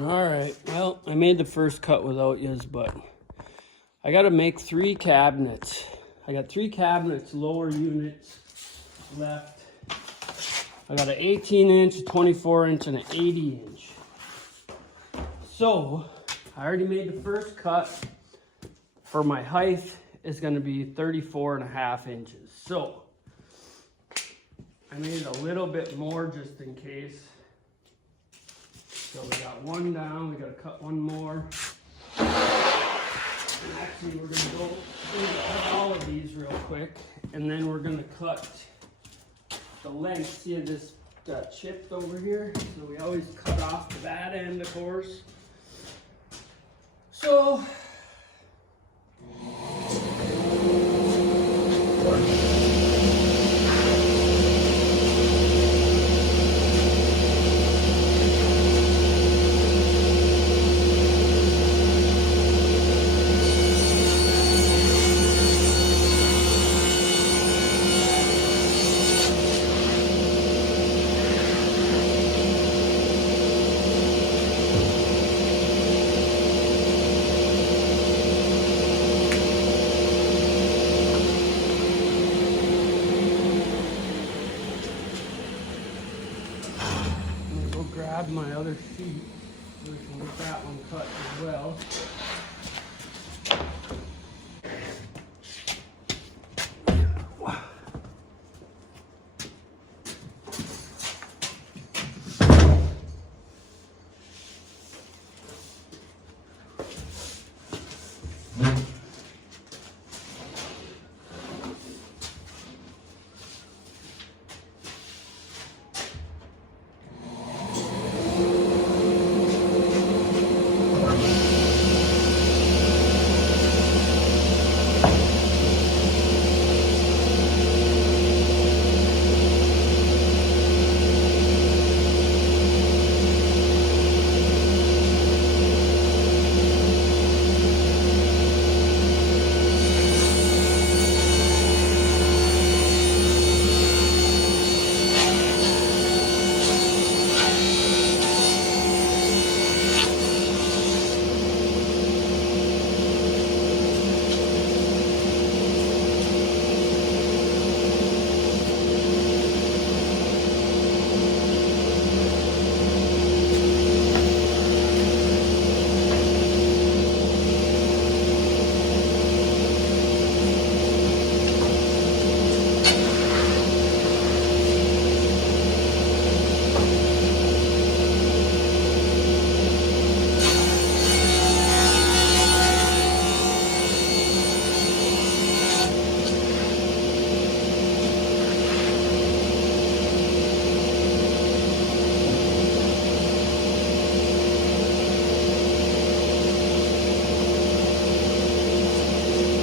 All right, well, I made the first cut without yous, but I got to make 3 cabinets. I got 3 cabinets, lower units left. I got an 18-inch, a 24-inch, and an 80-inch. So I already made the first cut. For my height is going to be 34.5 inches. So I made a little bit more just in case. So we got one down, we got to cut one more. And actually we're going to go cut all of these real quick, and then we're going to cut the length. See this chipped over here? So we always cut off the bad end, of course. So grab my other sheet so we can get that one cut as well.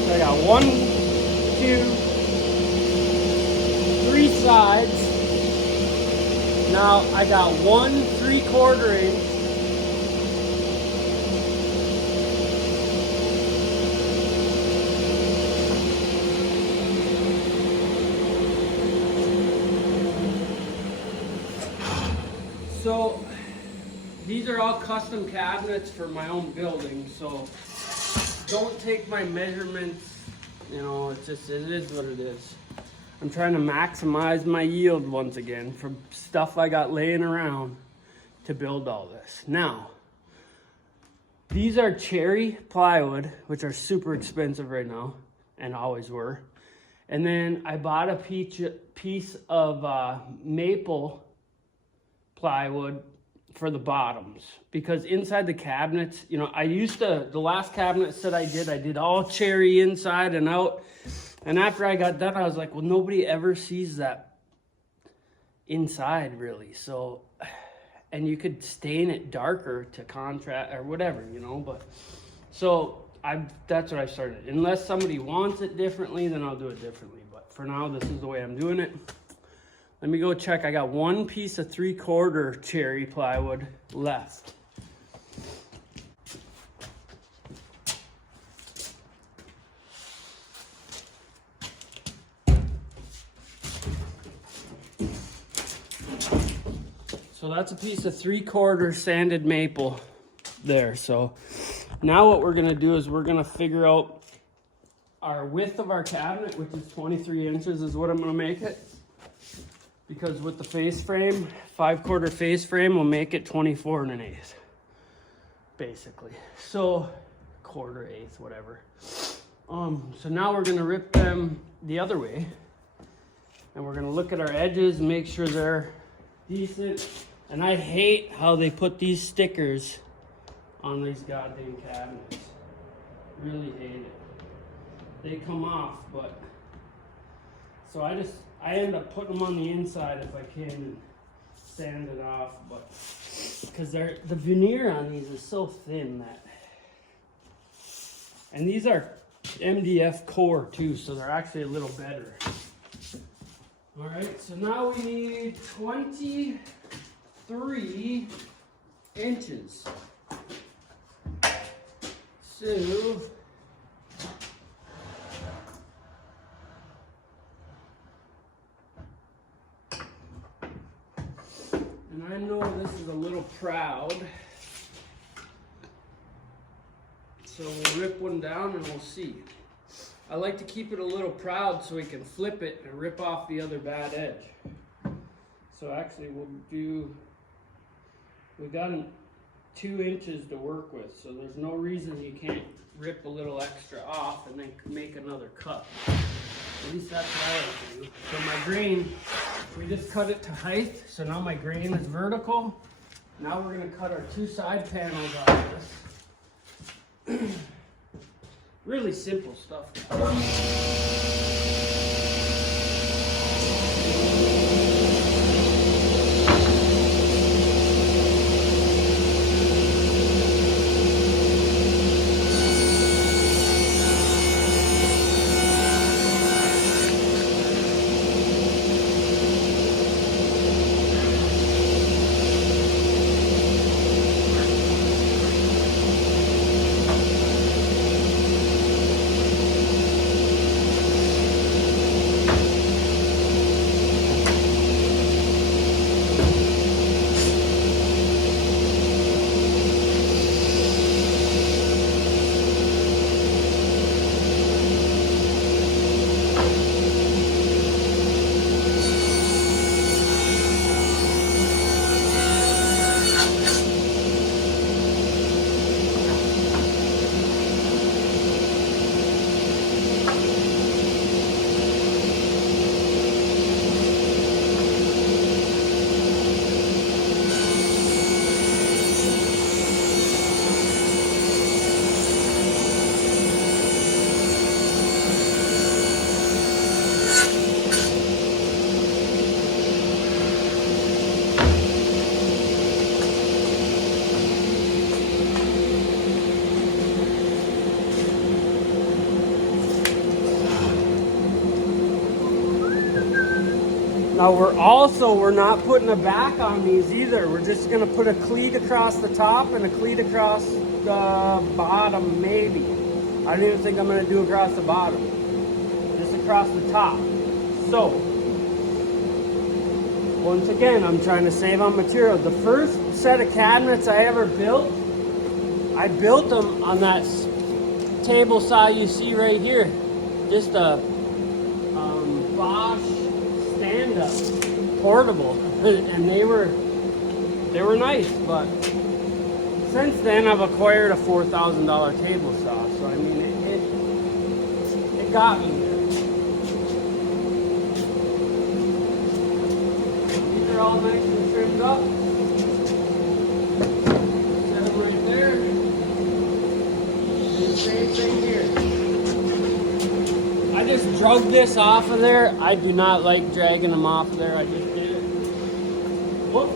I got 1, 2, 3 sides. Now I got 1 3/4 inch. So these are all custom cabinets for my own building, so don't take my measurements, you know, it is what it is. I'm trying to maximize my yield once again from stuff I got laying around to build all this. Now, these are cherry plywood, which are super expensive right now and always were. And then I bought a piece of maple plywood for the bottoms, because inside the cabinets, you know, the last cabinets that I did all cherry inside and out. And after I got done, I was like, well, nobody ever sees that inside really. So, and you could stain it darker to contrast or whatever, you know, but so that's what I started. Unless somebody wants it differently, then I'll do it differently. But for now, this is the way I'm doing it. Let me go check. I got 1 piece of 3/4 cherry plywood left. So that's a piece of 3/4 sanded maple. there. So now what we're gonna do is we're gonna figure out our width of our cabinet, which is 23 inches is what I'm gonna make it. Because with the face frame, 5/4 face frame will make it 24 1/8, basically. So 1/4, 1/8, whatever. So now we're gonna rip them the other way, and we're gonna look at our edges and make sure they're decent. And I hate how they put these stickers on these goddamn cabinets. Really hate it. They come off, but so I end up putting them on the inside if I can and sand it off, but because the veneer on these is so thin that, and these are MDF core too, so they're actually a little better. All right, so now we need 23 inches. So and I know this is a little proud, so we'll rip one down and we'll see. I like to keep it a little proud so we can flip it and rip off the other bad edge. So actually we got 2 inches to work with, so there's no reason you can't rip a little extra off and then make another cut. At least that's what I like to do. So my grain, we just cut it to height, so now my grain is vertical. Now we're gonna cut our 2 side panels out of this. Really simple stuff. Now we're not putting a back on these either. We're just gonna put a cleat across the top and a cleat across the bottom, maybe. I don't even think I'm gonna do across the bottom. Just across the top. So, once again, I'm trying to save on material. The first set of cabinets I ever built, I built them on that table saw you see right here. Just a Bosch stand-up portable, and they were nice. But since then, I've acquired a $4,000 table saw. So I mean, it got me there. These are all nice and trimmed up. Set them right there. And the same thing here. I just drug this off of there. I do not like dragging them off of there. I just did it. Whoop.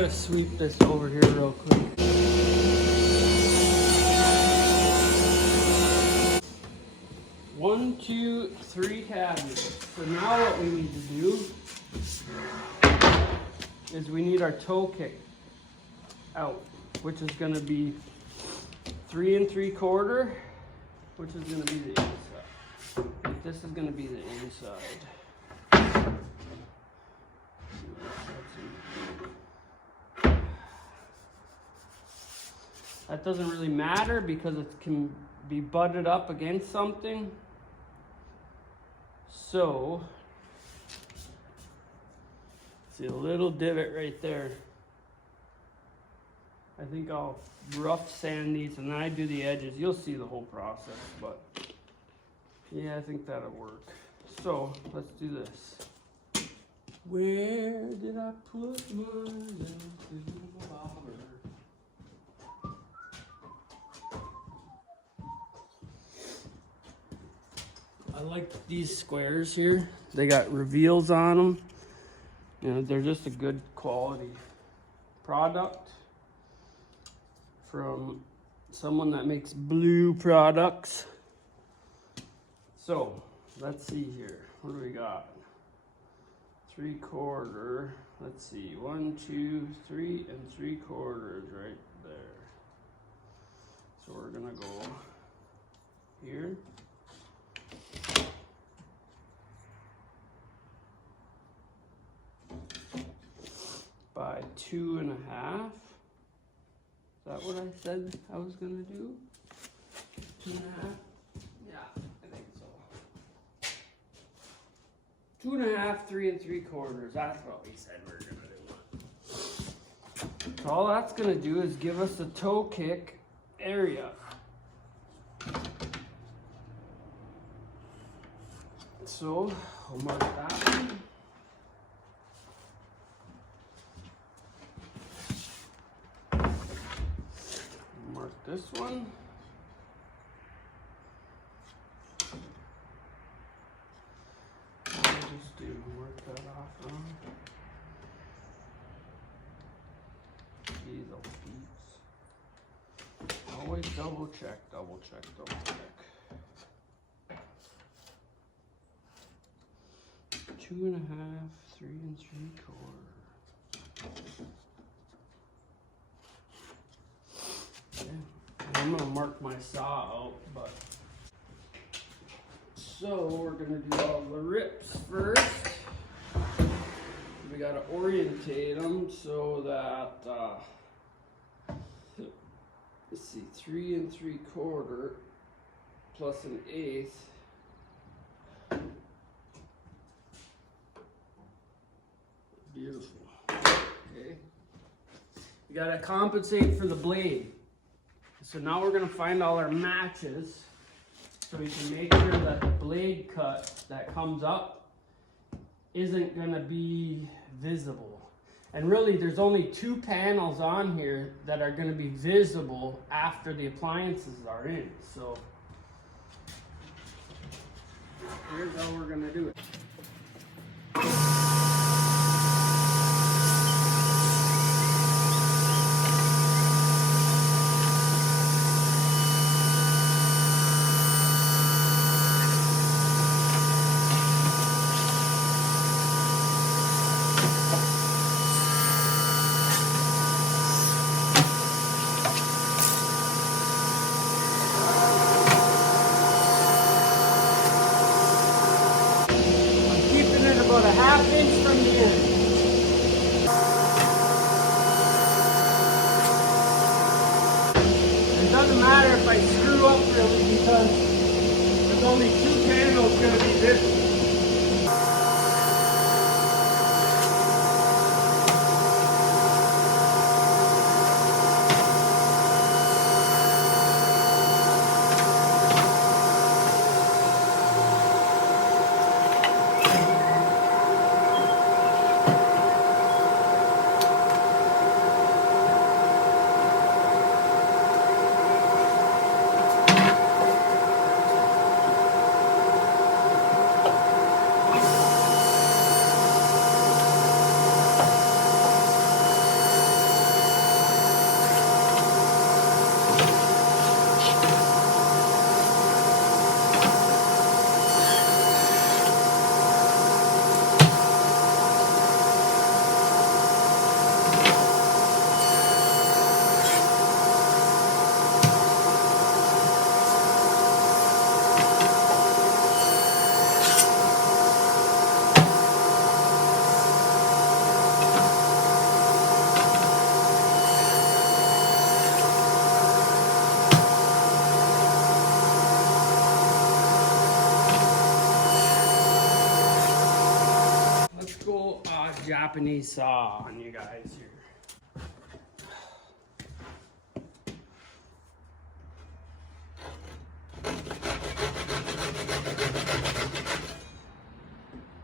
gotta sweep this over here real quick. 1, 2, 3 cabinets. So now what we need to do is we need our toe kick out, which is gonna be 3 3/4, which is gonna be the inside. This is gonna be the inside. That doesn't really matter because it can be butted up against something. So, see a little divot right there. I think I'll rough sand these and then I do the edges. You'll see the whole process, but yeah, I think that'll work. So, let's do this. Where did I put my little bobber? I like these squares here. They got reveals on them. You know, they're just a good quality product from someone that makes blue products. So, let's see here. What do we got? 3/4. Let's see. 1, 2, 3 3/4 right there. So we're gonna go here. By 2 1/2. Is that what I said I was gonna do? 2 1/2? Yeah, I think so. 2 1/2, 3 3/4. That's what we said we were gonna do. So all that's gonna do is give us the toe kick area. So I'll mark that one. Mark this one. What did I just do? Mark that off now. These little beats. Always double check, double check, double check. 2 1/2, 3 3/4. Yeah. I'm gonna mark my saw out, but so we're gonna do all the rips first. We gotta orientate them so that let's see, 3 3/4 plus 1/8. Beautiful. Okay. You gotta compensate for the blade. So now we're gonna find all our matches so we can make sure that the blade cut that comes up isn't gonna be visible. And really there's only 2 panels on here that are gonna be visible after the appliances are in. So here's how we're gonna do it. About a 1/2 inch from the end. It doesn't matter if I screw up really because there's only 2 panels going to be visible. Japanese saw on you guys here.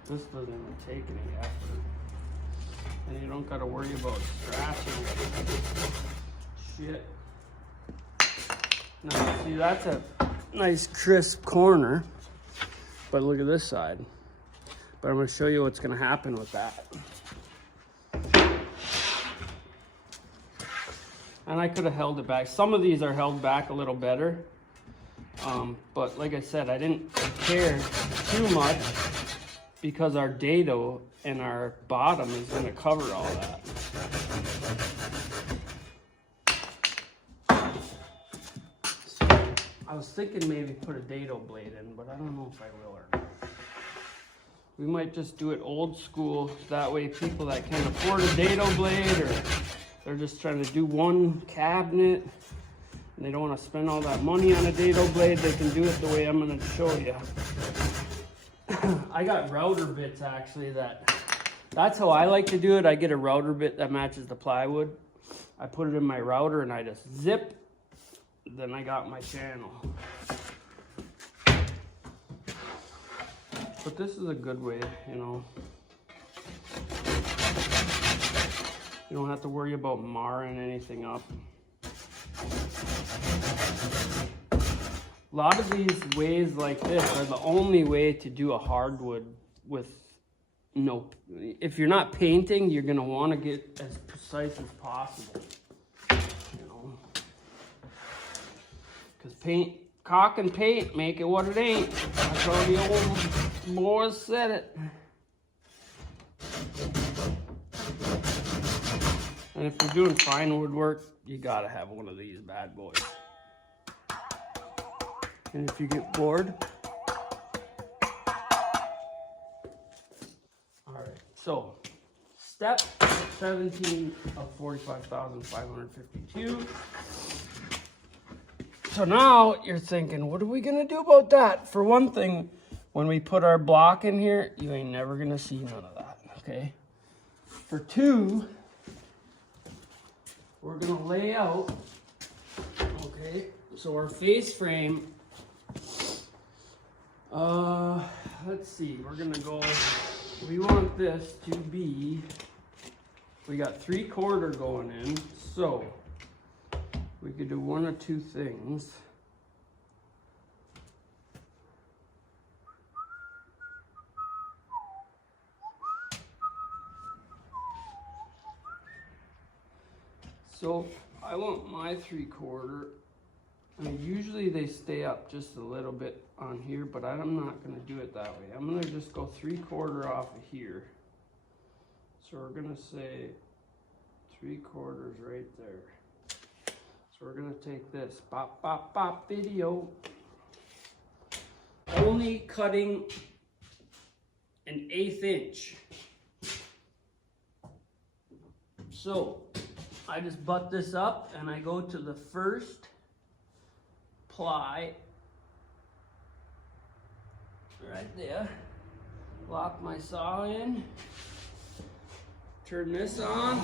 This doesn't even take any effort. And you don't gotta worry about scratching shit. Now, see, that's a nice crisp corner, but look at this side. But I'm gonna show you what's gonna happen with that. And I could have held it back. Some of these are held back a little better. But like I said, I didn't care too much because our dado and our bottom is gonna cover all that. So I was thinking maybe put a dado blade in, but I don't know if I will or not. We might just do it old school. That way people that can't afford a dado blade, or they're just trying to do one cabinet and they don't want to spend all that money on a dado blade, they can do it the way I'm going to show you. I got router bits actually that's how I like to do it. I get a router bit that matches the plywood. I put it in my router and I just zip, then I got my channel. But this is a good way, you know. You don't have to worry about marring anything up. A lot of these ways like this are the only way to do a hardwood with no... If you're not painting, you're going to want to get as precise as possible. You know. Because paint... Caulk and paint, make it what it ain't. That's how the old boys said it. And if you're doing fine woodwork, you gotta have one of these bad boys. And if you get bored. Alright, so step 17 of 45,552. So now you're thinking, what are we gonna do about that? For one thing, when we put our block in here, you ain't never gonna see none of that, okay? For two, we're gonna lay out, okay? So our face frame, let's see, we're gonna go, we want this to be, we got 3/4 going in, so we could do one of two things. So I want my 3/4. I mean, usually they stay up just a little bit on here, but I'm not gonna do it that way. I'm gonna just go 3/4 off of here. So we're gonna say 3/4 right there. So we're gonna take this, pop, pop, pop video. Only cutting an 1/8 inch. So I just butt this up and I go to the first ply right there. Lock my saw in. Turn this on.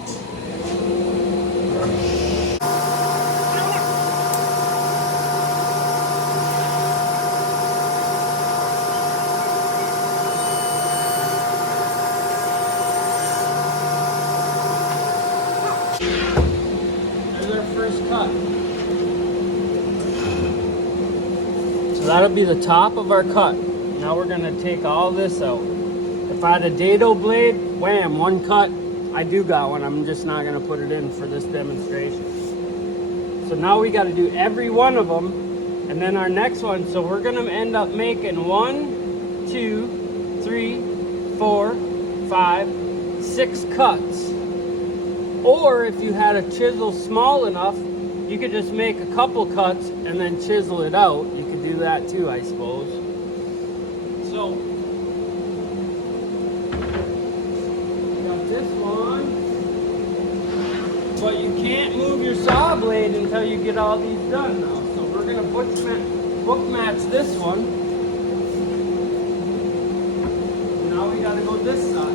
So that'll be the top of our cut. Now we're gonna take all this out. If I had a dado blade, wham, one cut. I do got one, I'm just not gonna put it in for this demonstration. So now we gotta do every one of them, and then our next one, so we're gonna end up making 1, 2, 3, 4, 5, 6 cuts. Or if you had a chisel small enough, you could just make a couple cuts and then chisel it out. You could do that too, I suppose. So, got this one. But you can't move your saw blade until you get all these done now. So we're gonna book match this one. Now we gotta go this side.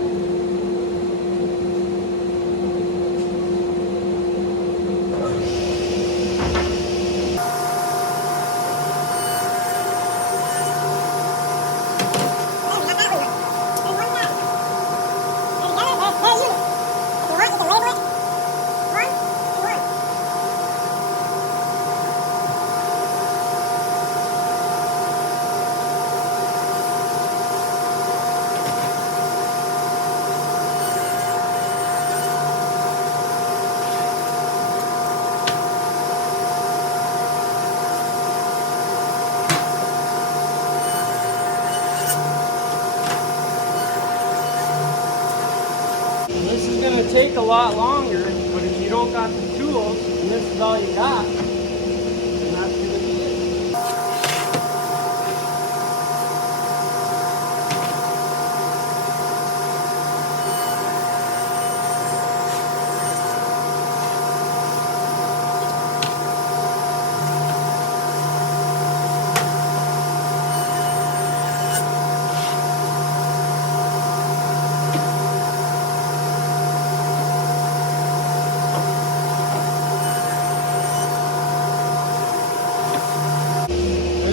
take a lot longer, but if you don't got the tools and this is all you got, then that's gonna be it.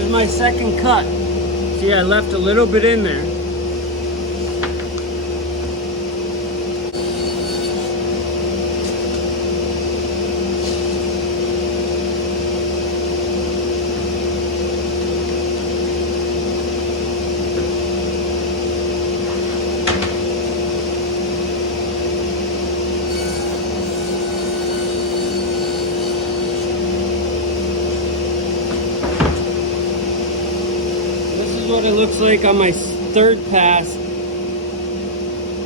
My second cut. See, I left a little bit in there. What it looks like on my third pass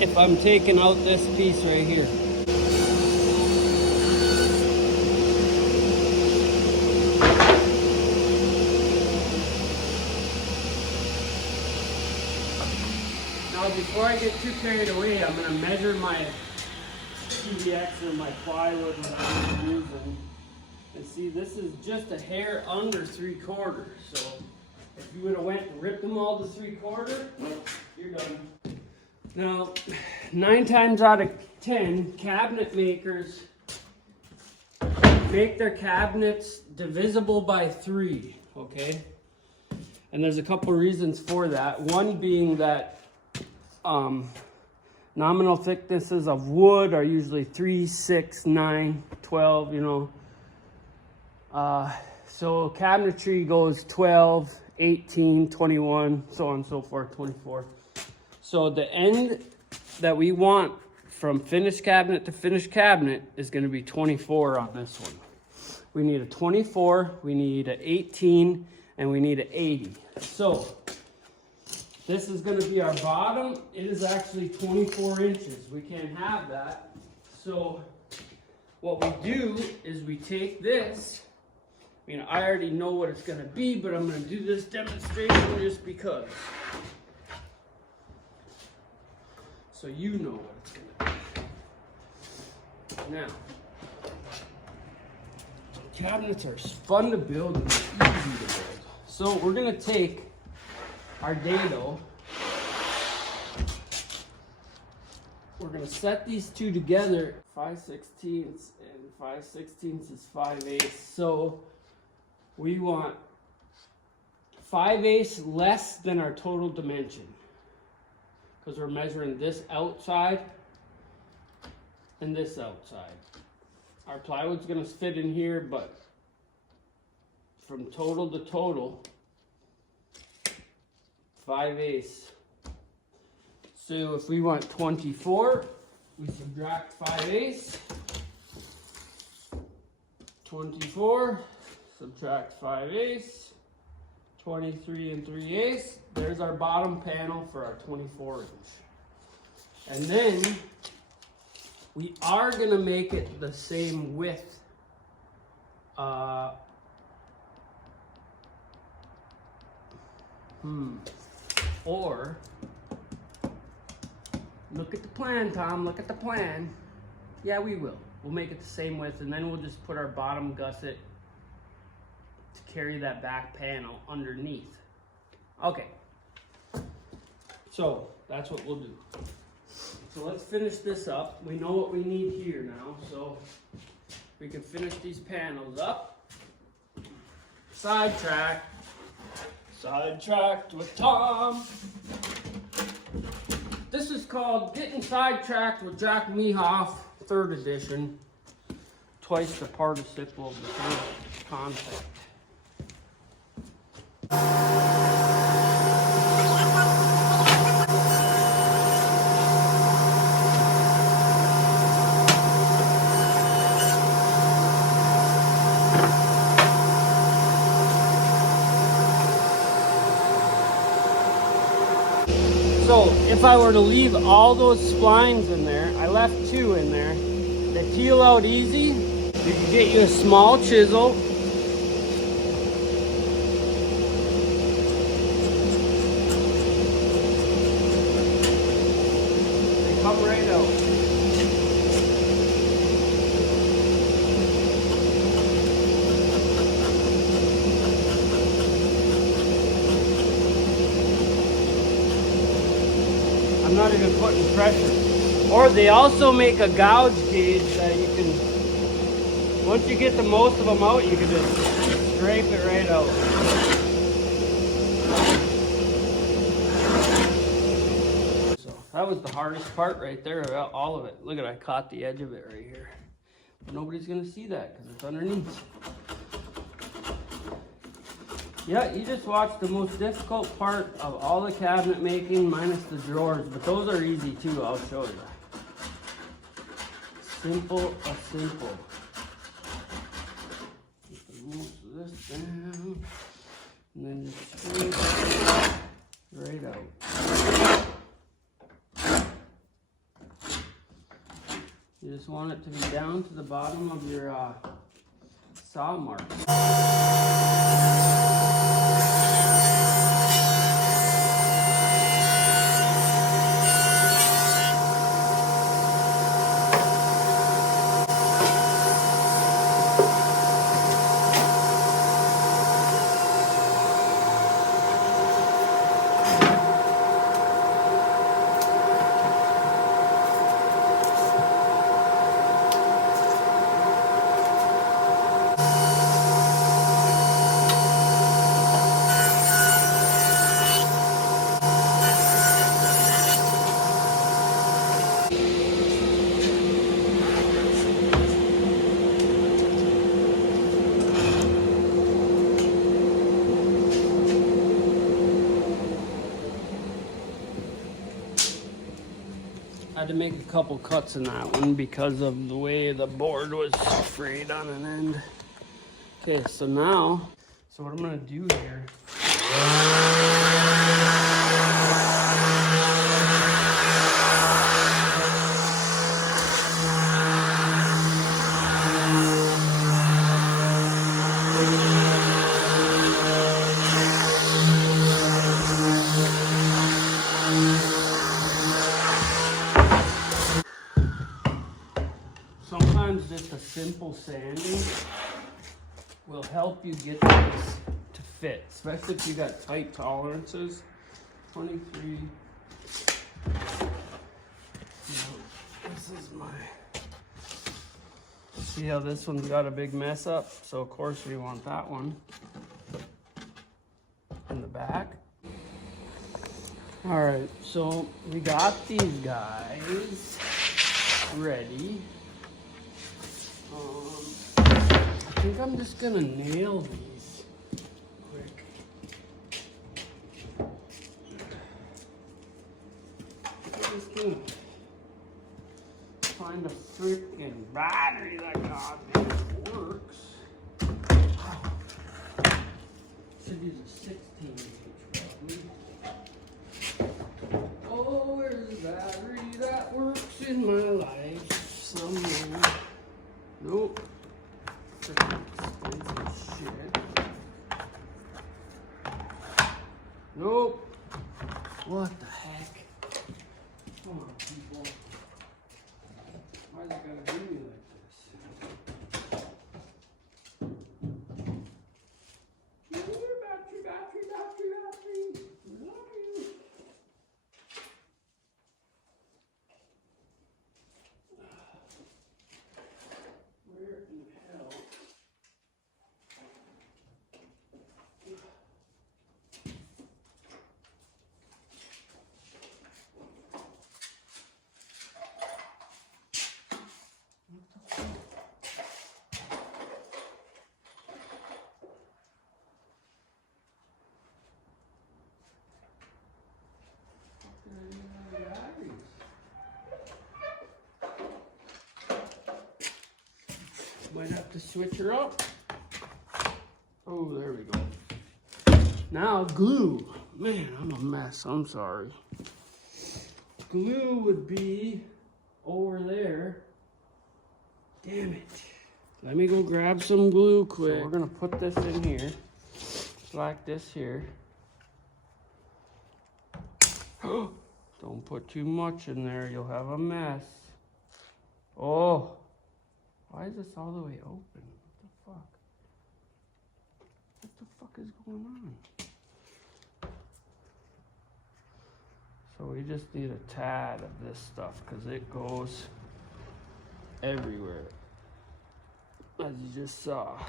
if I'm taking out this piece right here. Now before I get too carried away, I'm going to measure my PDX or my plywood that I'm using. And see, this is just a hair under 3/4. So if you would have went and ripped them all to 3/4, you're done. Now, 9 times out of 10, cabinet makers make their cabinets divisible by 3, okay? And there's a couple reasons for that. One being that nominal thicknesses of wood are usually 3, 6, 9, 12, you know. So cabinetry goes 12, 18, 21, so on and so forth, 24. So the end that we want from finished cabinet to finished cabinet is going to be 24 on this one. We need a 24, we need an 18, and we need an 80. So this is going to be our bottom. It is actually 24 inches. We can't have that. So what we do is we take this. I mean, I already know what it's going to be, but I'm going to do this demonstration just because. So you know what it's going to be. Now, cabinets are fun to build and easy to build. So we're going to take our dado. We're going to set these two together. 5/16 and 5/16 is 5/8. So we want 5/8 less than our total dimension, because we're measuring this outside and this outside. Our plywood's going to fit in here, but from total to total, 5/8. So if we want 24, we subtract 5/8. 24. Subtract 5/8, 23 and 3/8. There's our bottom panel for our 24 inch. And then we are going to make it the same width. Or, look at the plan, Tom, look at the plan. Yeah, we will. We'll make it the same width, and then we'll just put our bottom gusset to carry that back panel underneath. Okay, so that's what we'll do. So let's finish this up. We know what we need here now, so we can finish these panels up. Sidetracked with Tom. This is called Getting Sidetracked with Jack Mehoff, 3rd edition. Twice the participle of the first concept. So if I were to leave all those splines in there, I left 2 in there. They peel out easy. You can get you a small chisel. They come right out. I'm not even putting pressure. Or they also make a gouge gauge that you can, once you get the most of them out, you can just scrape it right out. So that was the hardest part right there, all of it. Look at, I caught the edge of it right here. But nobody's gonna see that because it's underneath. Yeah, you just watched the most difficult part of all the cabinet making minus the drawers, but those are easy too, I'll show you. Simple as simple. Get the most of this down, and then just scrape it right out. You just want it to be down to the bottom of your saw mark. I had to make a couple cuts in that one because of the way the board was frayed on an end. Okay, so now, what I'm gonna do here. Sometimes just a simple sanding will help you get this to fit, especially if you got tight tolerances. 23. This is my, see how this one's got a big mess up? So of course we want that one in the back. All right, so we got these guys ready. I think I'm just gonna nail these quick. I'm just gonna find a freaking battery that goddamn works. Should use a 16 gauge probably. Oh, where's the battery that works in my life somewhere? Nope. Expensive shit. Nope. What the heck? Come on, people. Why's it gotta do me like this? Battery. Love you. Where in hell? Might have to switch her up. Oh, there we go. Now glue. Man, I'm a mess. I'm sorry. Glue would be over there. Damn it. Let me go grab some glue quick. So we're gonna put this in here. Slack this here. Don't put too much in there, you'll have a mess. Oh, why is this all the way open? What the fuck? What the fuck is going on? So we just need a tad of this stuff because it goes everywhere, as you just saw.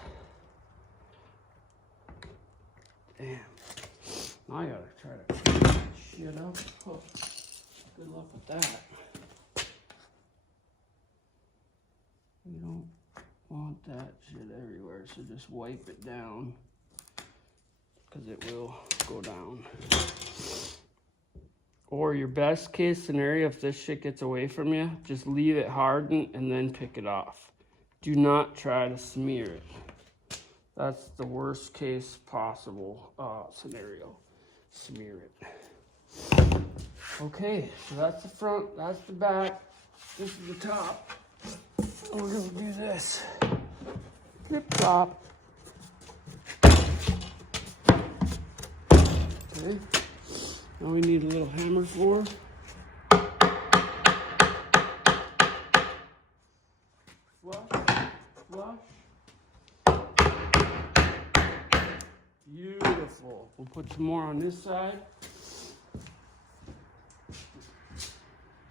Damn. Now I gotta try to clean that shit up. Oh, good luck with that. You don't want that shit everywhere, so just wipe it down because it will go down. Or your best case scenario, if this shit gets away from you, just leave it harden and then pick it off. Do not try to smear it. That's the worst case possible scenario. Smear it. Okay, so that's the front, that's the back, this is the top. We're gonna do this. Flip top. Okay. Now we need a little hammer for. Flush. Beautiful. We'll put some more on this side.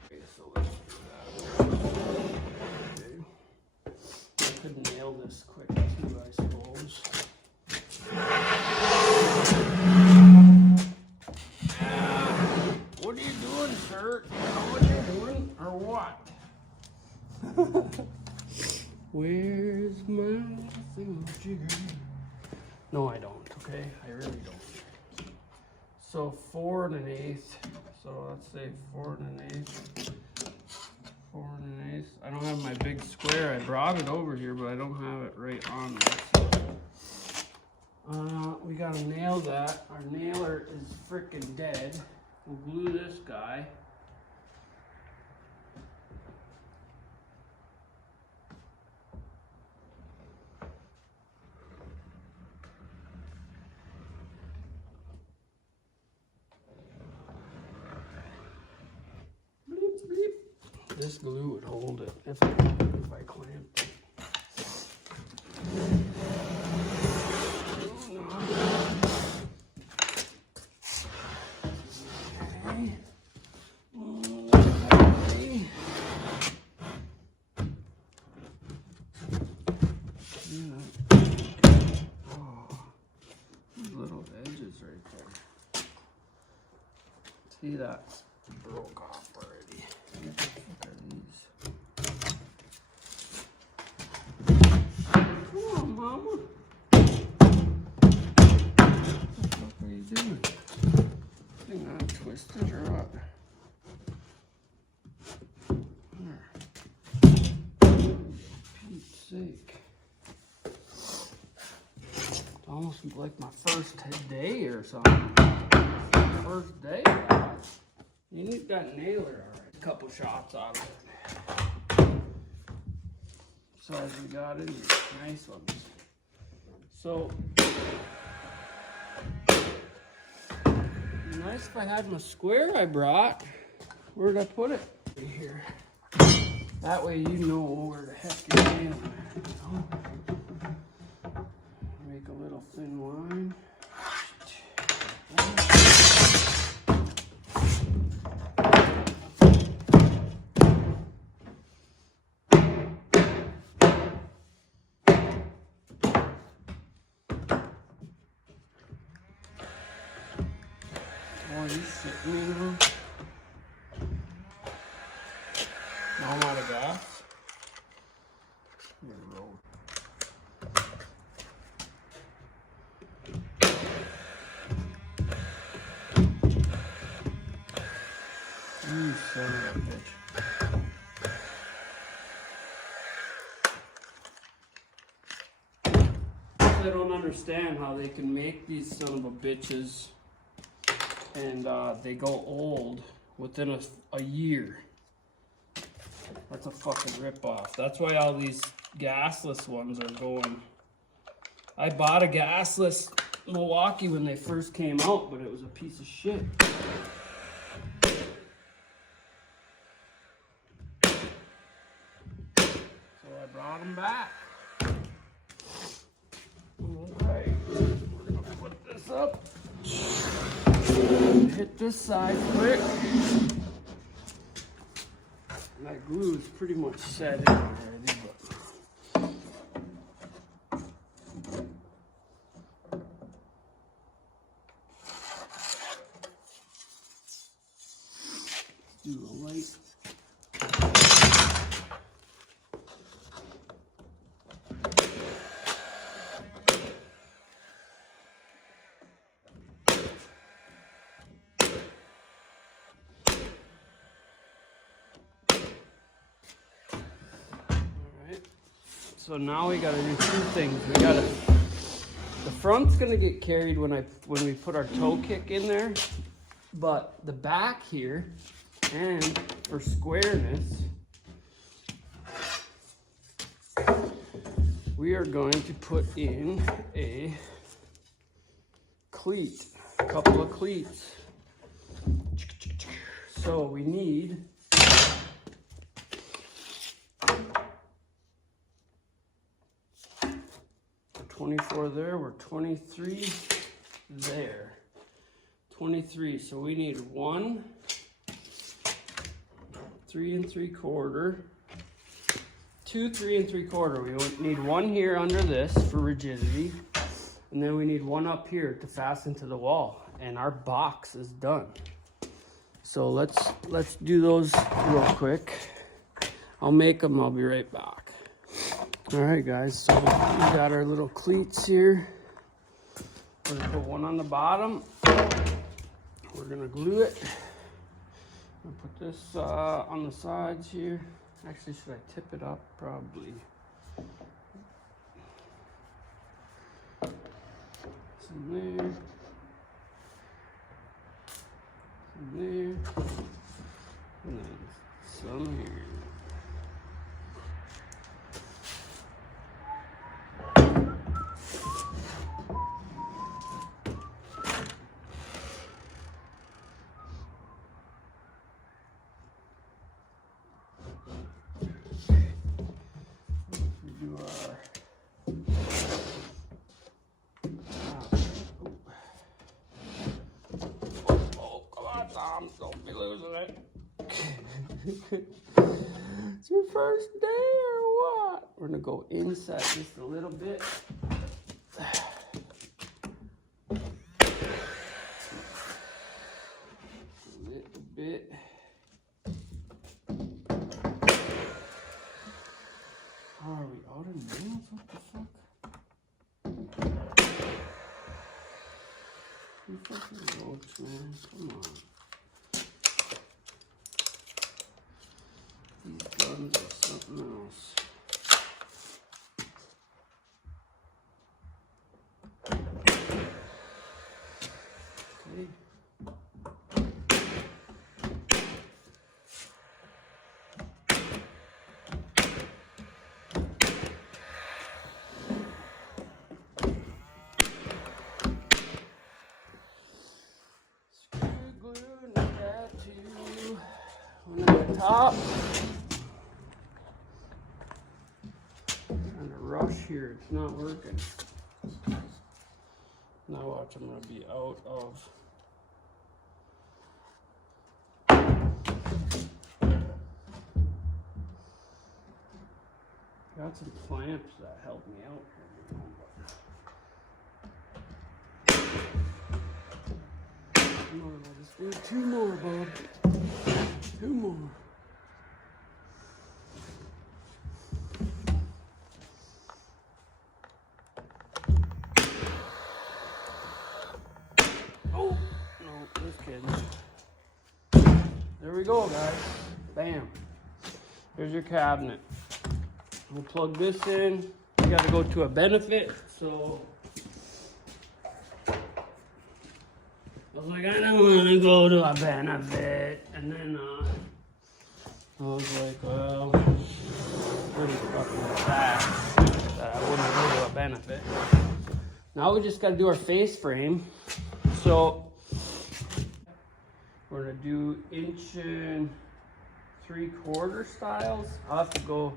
Okay, so let's do that. Okay. I could nail this quick too, I suppose. What are you doing, sir? You know what you're doing, or what? Where's my thingamajigger? No, I don't, okay? I really don't. So 4 1/8. So let's say 4 1/8. 4 1/8. I don't have my big square. I brought it over here, but I don't have it right on there. So, we gotta nail that. Our nailer is freaking dead. We'll glue this guy. Bleep, bleep. This glue would hold it if I clamped it. See, that broke off already. What the fuck are these? Come on, Mama. What the fuck are you doing? Thing not twisted or what? Pete's sake. It's almost like my first day or something. First day. You need that nailer, alright. A couple shots out of it. Size we got in here. Nice ones. So nice if I had my square I brought. Where'd I put it? Right here. That way you know where the heck you're nailing it. Make a little thin line. Oh, you shitting me now? Now I'm out of gas. You son of a bitch. I don't understand how they can make these son of a bitches and they go old within a year. That's a fucking rip-off. That's why all these gasless ones are going. I bought a gasless Milwaukee when they first came out, but it was a piece of shit. So I brought them back. Alright, we're gonna put this up. Hit this side quick. That glue is pretty much set in already, but do a light. So now we gotta do two things. The front's gonna get carried when we put our toe kick in there, but the back here, and for squareness, we are going to put in a cleat, a couple of cleats. So we need 24 there, we're 23 there. 23, so we need 1 3 3/4, 2 3 3/4. We need 1 here under this for rigidity, and then we need 1 up here to fasten to the wall, and our box is done. So let's do those real quick. I'll make them, I'll be right back. All right, guys, so we got our little cleats here. We're gonna put 1 on the bottom. We're gonna glue it. I'll put this on the sides here. Actually, should I tip it up? Probably. Some there. Some there. And then some here. Don't be losing it. It's your first day or what? We're gonna go inside just a little bit. A little bit. How are we out of nails? What the fuck? You fucking roach, man. Come on. These guns are something else. Okay. Screw glue and tattoo. One at the top. Rush here, it's not working. Now watch, I'm gonna be out of. Got some clamps that help me out here. Come on, I just need 2 more, bub. 2 more. There we go, guys. Bam. There's your cabinet. We'll plug this in. We gotta go to a benefit, so I was like, I don't want to go to a benefit. And then I was like, well, pretty fucking fast that I wouldn't go to a benefit. Now we just got to do our face frame. So we're gonna do 1 3/4 styles. I'll have to go.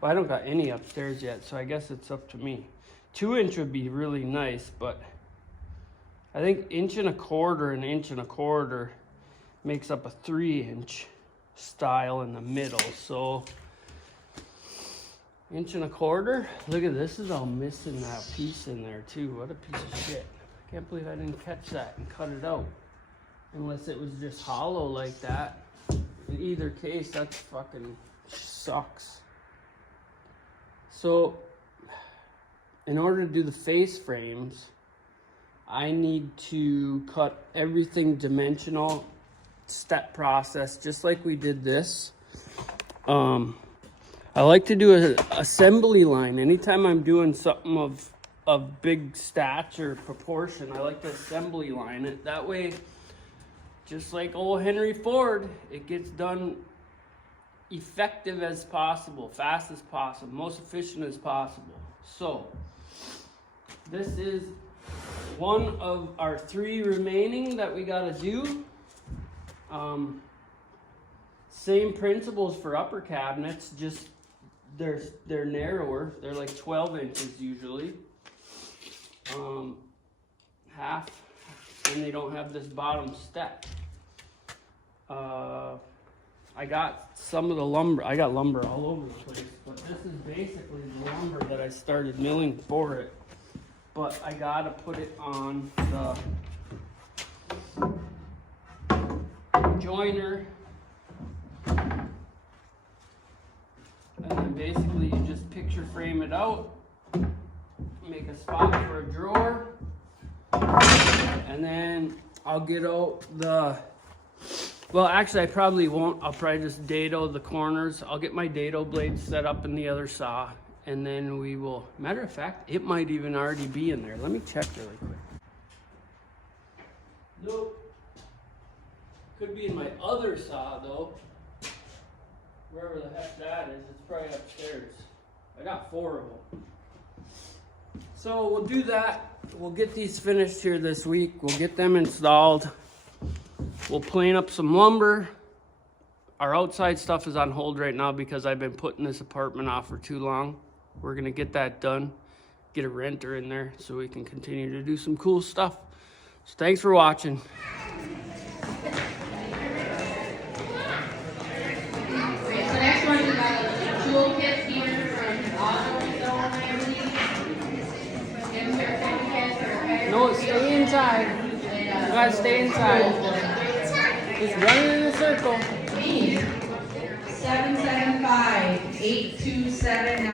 Well, I don't got any upstairs yet, so I guess it's up to me. 2 inch would be really nice, but I think 1 1/4 and 1 1/4 makes up a 3 inch style in the middle. So 1 1/4. Look at this, is all missing that piece in there too. What a piece of shit. I can't believe I didn't catch that and cut it out. Unless it was just hollow like that. In either case, that's fucking sucks. So in order to do the face frames, I need to cut everything dimensional, step process, just like we did this. I like to do an assembly line. Anytime I'm doing something of big stature proportion, I like to assembly line it. That way, just like old Henry Ford, it gets done effective as possible, fast as possible, most efficient as possible. So, this is one of our 3 remaining that we gotta do. Same principles for upper cabinets, just they're narrower. They're like 12 inches usually. Half, and they don't have this bottom step. I got some of the lumber. I got lumber all over the place, but this is basically the lumber that I started milling for it. But I gotta put it on the joiner, and then basically you just picture frame it out, make a spot for a drawer, and then I'll get out the, well actually I probably won't, I'll probably just dado the corners. I'll get my dado blade set up in the other saw, and then we will, matter of fact, it might even already be in there. Let me check really quick. Nope. Could be in my other saw though. Wherever the heck that is, it's probably upstairs. I got 4 of them. So we'll do that. We'll get these finished here this week. We'll get them installed. We'll plane up some lumber. Our outside stuff is on hold right now because I've been putting this apartment off for too long. We're gonna get that done. Get a renter in there so we can continue to do some cool stuff. So thanks for watching. No, stay inside. You gotta stay inside. Just running in a circle. 775-827.